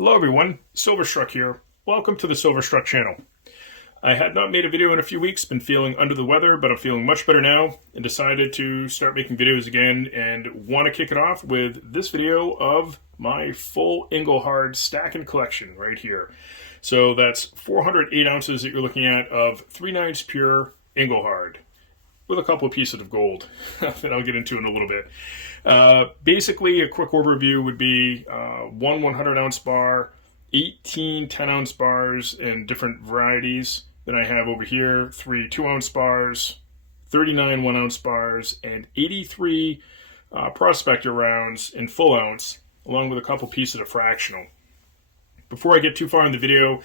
Hello everyone, Silverstruck here. Welcome to the Silverstruck channel. I had not made a video in a few weeks, been feeling under the weather, but I'm feeling much better now and decided to start making videos again and want to kick it off with this video of my full Engelhard stack and collection right here. So that's 408 ounces that you're looking at of 3/9 pure Engelhard with a couple of pieces of gold that I'll get into in a little bit. Basically, a quick overview would be one 100-ounce bar, 18 10-ounce bars in different varieties. Then I have over here 3 2-ounce bars, 39 1-ounce bars, and 83 Prospector rounds in full ounce, along with a couple pieces of fractional. Before I get too far in the video,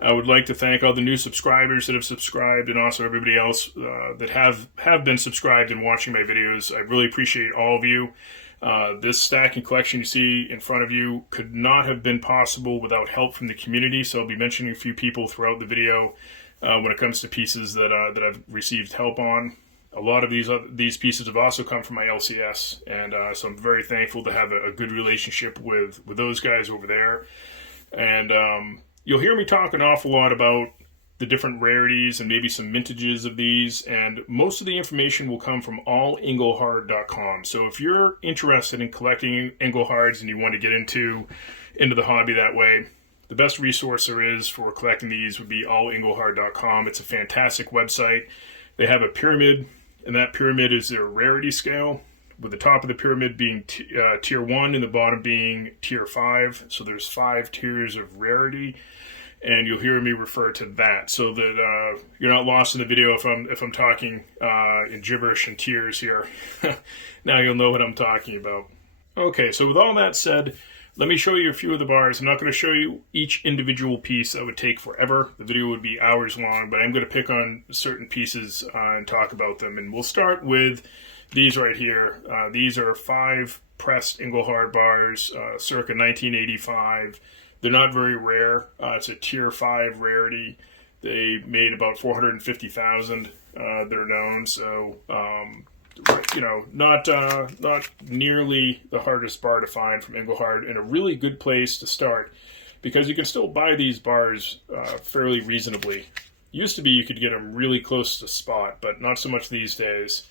I would like to thank all the new subscribers that have subscribed, and also everybody else that have been subscribed and watching my videos. I really appreciate all of you. This stack and collection you see in front of you could not have been possible without help from the community, so I'll be mentioning a few people throughout the video when it comes to pieces that I've received help on. A lot of these pieces have also come from my LCS, and so I'm very thankful to have a good relationship with those guys over there. And you'll hear me talk an awful lot about the different rarities and maybe some mintages of these, and most of the information will come from allengelhard.com. So if you're interested in collecting Engelhards and you want to get into the hobby that way, the best resource there is for collecting these would be allengelhard.com. It's a fantastic website. They have a pyramid, and that pyramid is their rarity scale, with the top of the pyramid being tier 1 and the bottom being tier 5. So there's 5 tiers of rarity, and you'll hear me refer to that so that you're not lost in the video if I'm talking in gibberish and tiers here. Now you'll know what I'm talking about. Okay, so with all that said, let me show you a few of the bars. I'm not going to show you each individual piece. That would take forever. The video would be hours long, but I'm going to pick on certain pieces and talk about them. And we'll start with these right here. These are 5 pressed Engelhard bars, circa 1985. They're not very rare. It's a tier 5 rarity. They made about 450,000. They're known, so not nearly the hardest bar to find from Engelhard, and a really good place to start because you can still buy these bars fairly reasonably. Used to be you could get them really close to spot, but not so much these days.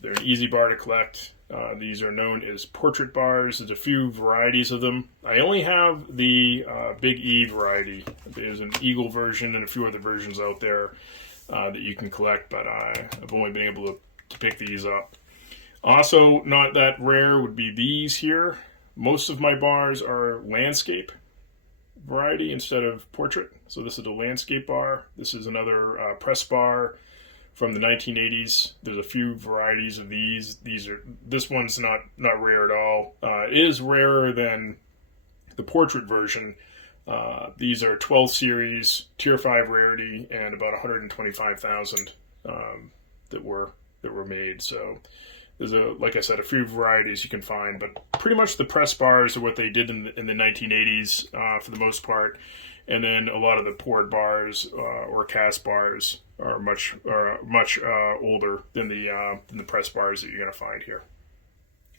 They're an easy bar to collect. These are known as portrait bars. There's a few varieties of them. I only have the Big E variety. There's an Eagle version and a few other versions out there that you can collect, but I've only been able to pick these up. Also, not that rare would be these here. Most of my bars are landscape variety instead of portrait. So this is a landscape bar. This is another press bar from the 1980s. There's a few varieties of these. This one's not rare at all. It is rarer than the portrait version. These are 12 series, tier 5 rarity, and about 125,000 that were made. So there's like I said, a few varieties you can find, but pretty much the press bars are what they did in the 1980s for the most part. And then a lot of the poured bars or cast bars are much older than the press bars that you're going to find here.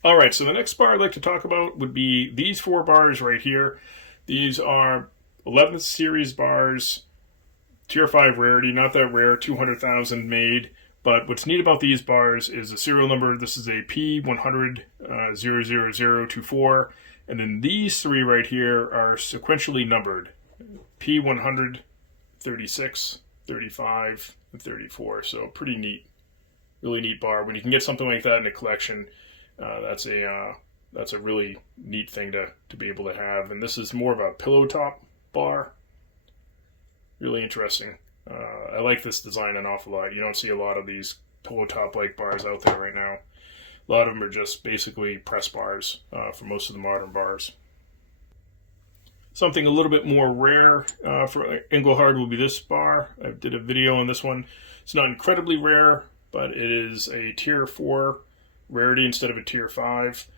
All right, so the next bar I'd like to talk about would be these 4 bars right here. These are 11th series bars, tier 5 rarity, not that rare, 200,000 made. But what's neat about these bars is the serial number. This is a P100-00024, and then these 3 right here are sequentially numbered. P100, 36, 35, and 34. So pretty neat, really neat bar. When you can get something like that in a collection, that's a really neat thing to be able to have. And this is more of a pillow top bar. Really interesting. I like this design an awful lot. You don't see a lot of these pillow top like bars out there right now. A lot of them are just basically press bars for most of the modern bars. Something a little bit more rare for Engelhard will be this bar. I did a video on this one. It's not incredibly rare, but it is a tier 4 rarity instead of a tier 5.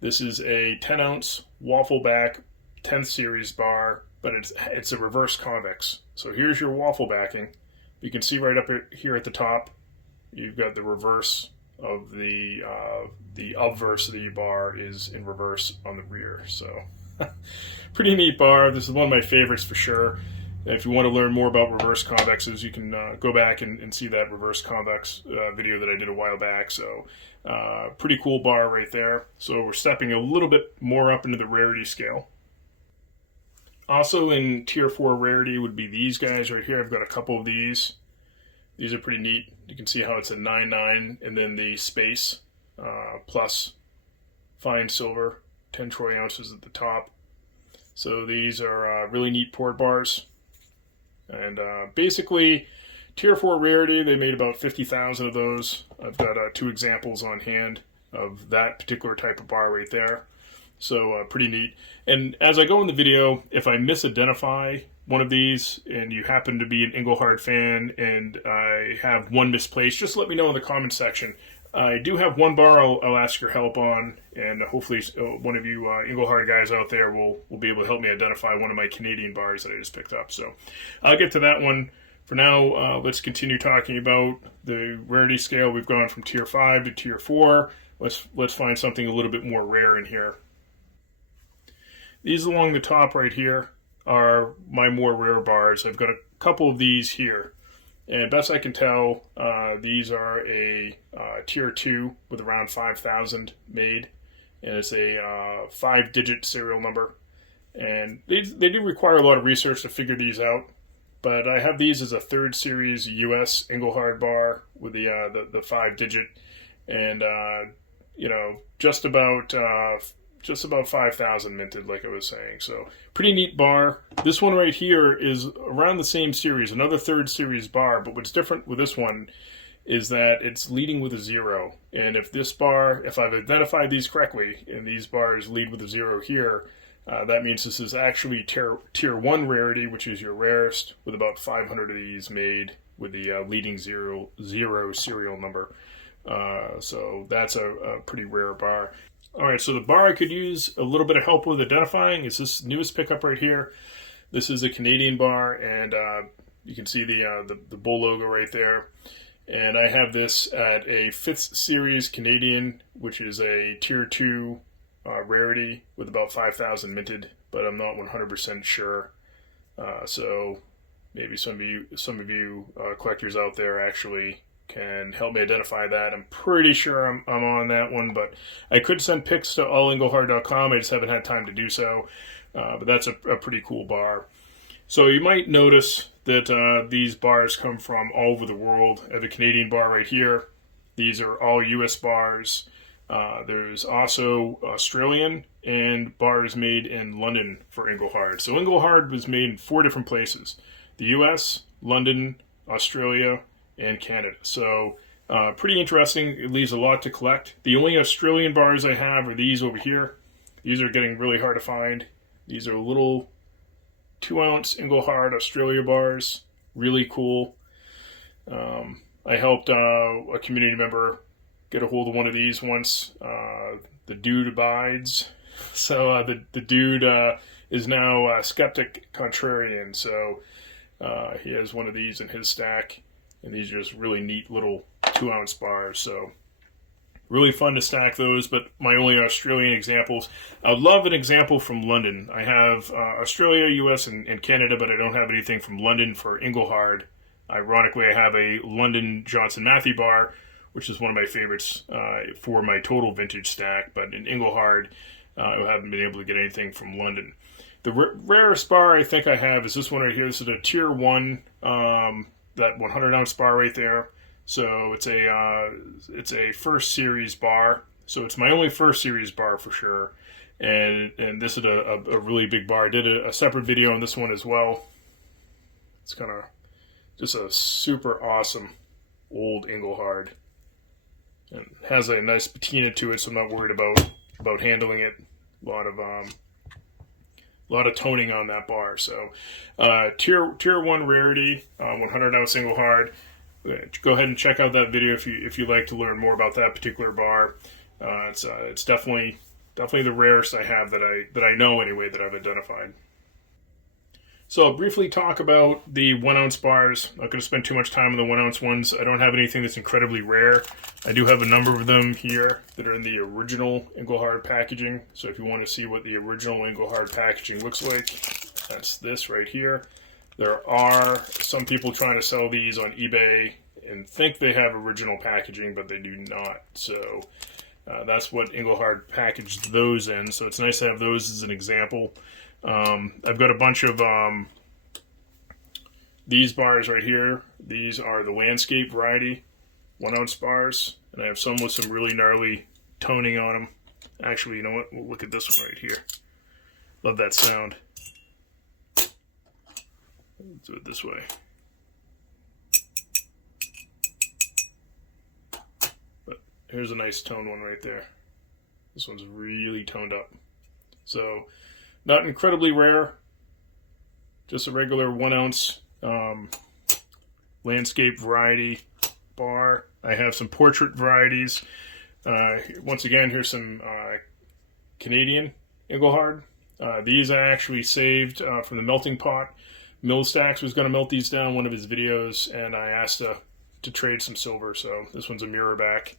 This is a 10-ounce waffle back 10th series bar, but it's a reverse convex. So here's your waffle backing. You can see right up here at the top, you've got the reverse of the obverse of the bar is in reverse on the rear. So Pretty neat bar. This is one of my favorites for sure. If you want to learn more about reverse convexes, you can go back and see that reverse convex video that I did a while back. So pretty cool bar right there. So we're stepping a little bit more up into the rarity scale. Also in tier 4 rarity would be these guys right here. I've got a couple of these. These are pretty neat. You can see how it's a 9.9 and then the space plus fine silver, 10 troy ounces at the top. So these are really neat port bars. And basically, tier 4 rarity, they made about 50,000 of those. I've got 2 examples on hand of that particular type of bar right there. So pretty neat. And as I go in the video, if I misidentify one of these and you happen to be an Engelhard fan and I have one misplaced, just let me know in the comment section. I do have one bar I'll ask your help on, and hopefully one of you Engelhard guys out there will be able to help me identify one of my Canadian bars that I just picked up. So I'll get to that one. For now, let's continue talking about the rarity scale. We've gone from tier 5 to tier 4. Let's find something a little bit more rare in here. These along the top right here are my more rare bars. I've got a couple of these here. And best I can tell, these are a tier 2 with around 5,000 made. And it's a 5-digit serial number. And they do require a lot of research to figure these out. But I have these as a 3rd series US Engelhard bar with the 5-digit. And, you know, just about 5,000 minted, like I was saying. So pretty neat bar. This one right here is around the same series, another 3rd series bar. But what's different with this one is that it's leading with a 0. And if this bar, if I've identified these correctly, and these bars lead with a 0 here, that means this is actually tier 1 rarity, which is your rarest, with about 500 of these made with the leading 0 serial number. So that's a pretty rare bar. All right, so the bar I could use a little bit of help with identifying is this newest pickup right here. This is a Canadian bar, and you can see the bull logo right there. And I have this at a 5th series Canadian, which is a tier 2 rarity with about 5,000 minted, but I'm not 100% sure. So maybe some of you collectors out there actually can help me identify that. I'm pretty sure I'm on that one, but I could send pics to allengelhard.com. I just haven't had time to do so. But that's a pretty cool bar. So you might notice that these bars come from all over the world. I have a Canadian bar right here. These are all US bars. There's also Australian and bars made in London for Engelhard. So Engelhard was made in 4 different places: the US, London, Australia, and Canada. So pretty interesting. It leaves a lot to collect. The only Australian bars I have are these over here. These are getting really hard to find. These are little 2-ounce Engelhard Australia bars. Really cool. I helped a community member get a hold of one of these once. The dude abides. So the dude is now a skeptic contrarian. So he has one of these in his stack. And these are just really neat little 2-ounce bars. So really fun to stack those, but my only Australian examples. I would love an example from London. I have Australia, US, and Canada, but I don't have anything from London for Engelhard. Ironically, I have a London Johnson Matthey bar, which is one of my favorites for my total vintage stack. But in Engelhard, I haven't been able to get anything from London. The rarest bar I think I have is this one right here. This is a tier 1, that 100-ounce bar right there. So it's a first series bar. So it's my only first series bar for sure. And this is a really big bar. I did a separate video on this one as well. It's kind of just a super awesome old Engelhard. And has a nice patina to it, so I'm not worried about handling it. A lot of toning on that bar. So tier 1 rarity, 100-ounce Engelhard. Go ahead and check out that video if you'd like to learn more about that particular bar. It's definitely the rarest I have that I know anyway that I've identified. So I'll briefly talk about the 1-ounce bars. I'm not going to spend too much time on the 1-ounce ones. I don't have anything that's incredibly rare. I do have a number of them here that are in the original Engelhard packaging. So if you want to see what the original Engelhard packaging looks like, that's this right here. There are some people trying to sell these on eBay and think they have original packaging, but they do not. So that's what Engelhard packaged those in. So it's nice to have those as an example. I've got a bunch of these bars right here. These are the landscape variety 1-ounce bars, and I have some with some really gnarly toning on them. Actually, you know what? We'll look at this one right here. Love that sound. Let's do it this way. But here's a nice tone one right there. This one's really toned up. So not incredibly rare, just a regular 1-ounce landscape variety bar. I have some portrait varieties. Once again, here's some Canadian Engelhard. These I actually saved from the melting pot. Millstacks was going to melt these down in one of his videos, and I asked to trade some silver. So this one's a mirror back.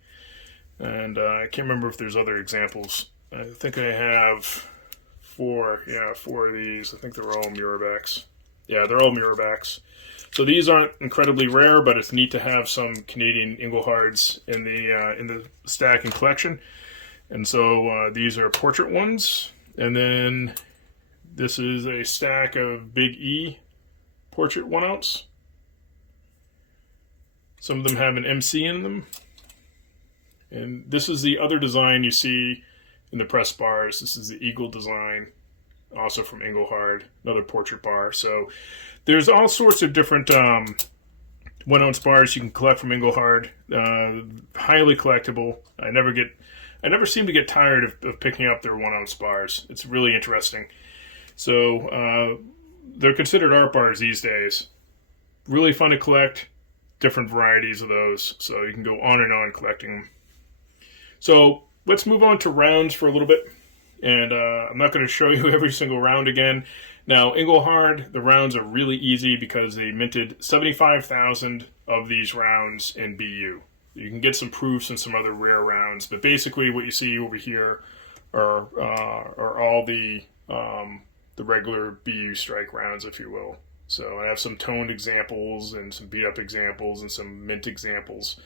And I can't remember if there's other examples. I think I have four of these. I think they're all mirrorbacks. Yeah, they're all mirrorbacks. So these aren't incredibly rare, but it's neat to have some Canadian Engelhards in the stack and collection. And so these are portrait ones, and then this is a stack of Big E portrait 1-ounce. Some of them have an MC in them, and this is the other design you see in the press bars. This is the Eagle design, also from Engelhard, another portrait bar. So there's all sorts of different 1-ounce bars you can collect from Engelhard. Highly collectible. I never seem to get tired of picking up their 1-ounce bars. It's really interesting. So they're considered art bars these days. Really fun to collect, different varieties of those. So you can go on and on collecting them. So let's move on to rounds for a little bit, and I'm not going to show you every single round again. Now, Engelhard, the rounds are really easy because they minted 75,000 of these rounds in BU. You can get some proofs and some other rare rounds, but basically what you see over here are all the regular BU strike rounds, if you will. So I have some toned examples and some beat up examples and some mint examples.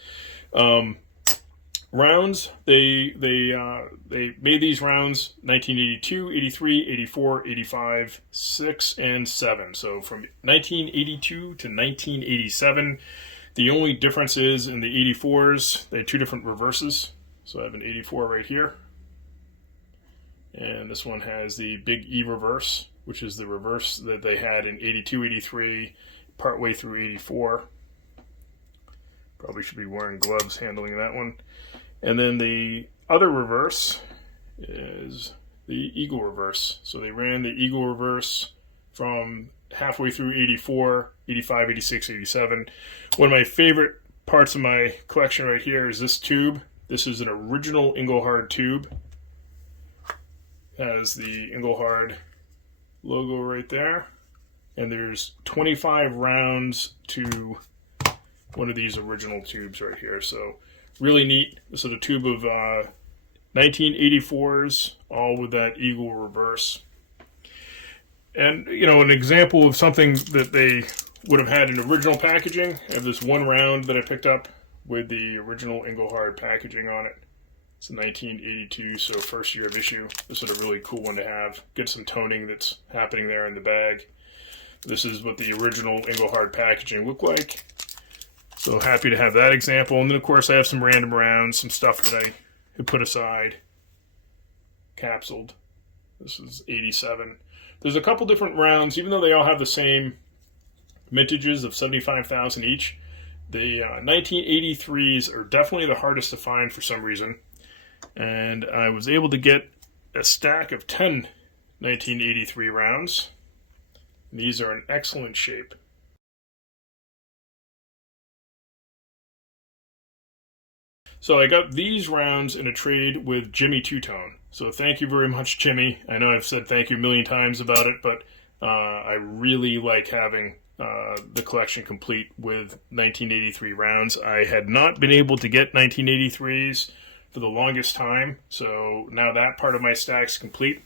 Rounds, they made these rounds 1982, 83, 84, 85, 6, and 7. So from 1982 to 1987, the only difference is in the 84s, they had two different reverses. So I have an 84 right here. And this one has the Big E reverse, which is the reverse that they had in 82, 83, partway through 84. Probably should be wearing gloves handling that one. And then the other reverse is the Eagle reverse. So they ran the Eagle reverse from halfway through 84, 85, 86, 87. One of my favorite parts of my collection right here is this tube. This is an original Engelhard tube. It has the Engelhard logo right there. And there's 25 rounds to one of these original tubes right here. So really neat. This is a tube of 1984s, all with that Eagle reverse. And, you know, an example of something that they would have had in original packaging. I have this one round that I picked up with the original Engelhard packaging on it. It's 1982, so first year of issue. This is a really cool one to have. Get some toning that's happening there in the bag. This is what the original Engelhard packaging looked like. So happy to have that example. And then, of course, I have some random rounds, some stuff that I had put aside, capsuled. This is 87. There's a couple different rounds, even though they all have the same mintages of 75,000 each. The 1983s are definitely the hardest to find for some reason. And I was able to get a stack of 10 1983 rounds. These are in excellent shape. So I got these rounds in a trade with Jimmy Two Tone. So thank you very much, Jimmy. I know I've said thank you a million times about it, but I really like having the collection complete with 1983 rounds. I had not been able to get 1983s for the longest time, so now that part of my stack's complete.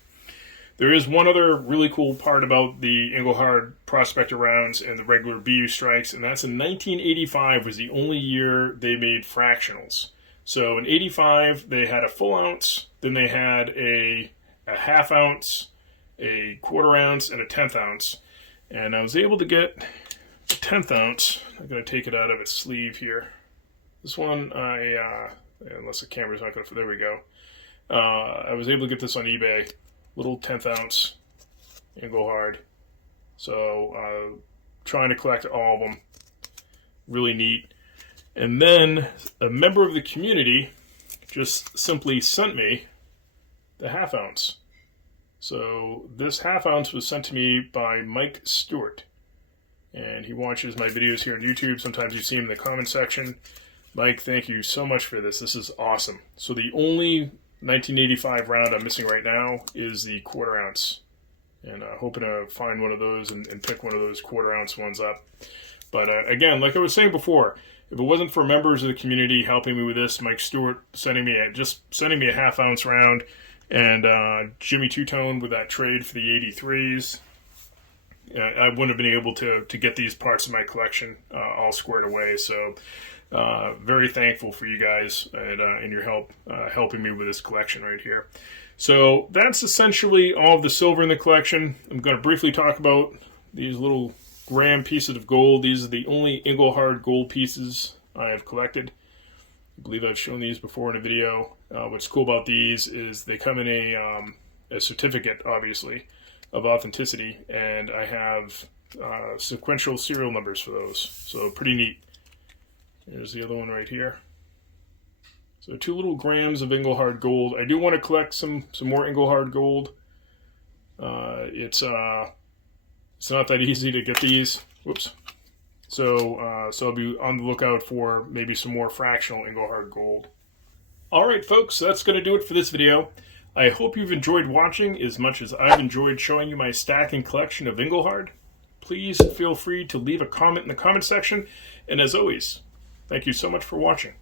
There is one other really cool part about the Engelhard Prospector rounds and the regular BU strikes, and that's in 1985 was the only year they made fractionals. So in 85, they had a full ounce, then they had a half ounce, a quarter ounce, and a 1/10 ounce. And I was able to get the 1/10 ounce. I'm going to take it out of its sleeve here. This one, unless the camera's not going to, there we go. I was able to get this on eBay. Little 1/10 ounce Engelhard. So trying to collect all of them. Really neat. And then a member of the community just simply sent me the half ounce. So this half ounce was sent to me by Mike Stewart. And he watches my videos here on YouTube. Sometimes you see him in the comment section. Mike, thank you so much for this. This is awesome. So the only 1985 round I'm missing right now is the quarter ounce. And hoping to find one of those and pick one of those quarter ounce ones up. But again, like I was saying before, if it wasn't for members of the community helping me with this, Mike Stewart sending me a half ounce round, and Jimmy Two-Tone with that trade for the 83s, I wouldn't have been able to get these parts of my collection all squared away. So very thankful for you guys and your help helping me with this collection right here. So that's essentially all of the silver in the collection. I'm going to briefly talk about these little gram pieces of gold. These are the only Engelhard gold pieces I have collected. I believe I've shown these before in a video. What's cool about these is they come in a certificate, obviously, of authenticity, and I have sequential serial numbers for those. So pretty neat. There's the other one right here. So 2 little grams of Engelhard gold. I do want to collect some more Engelhard gold. It's not that easy to get these. Whoops. So I'll be on the lookout for maybe some more fractional Engelhard gold. Alright folks, that's going to do it for this video. I hope you've enjoyed watching as much as I've enjoyed showing you my stack and collection of Engelhard. Please feel free to leave a comment in the comment section. And as always, thank you so much for watching.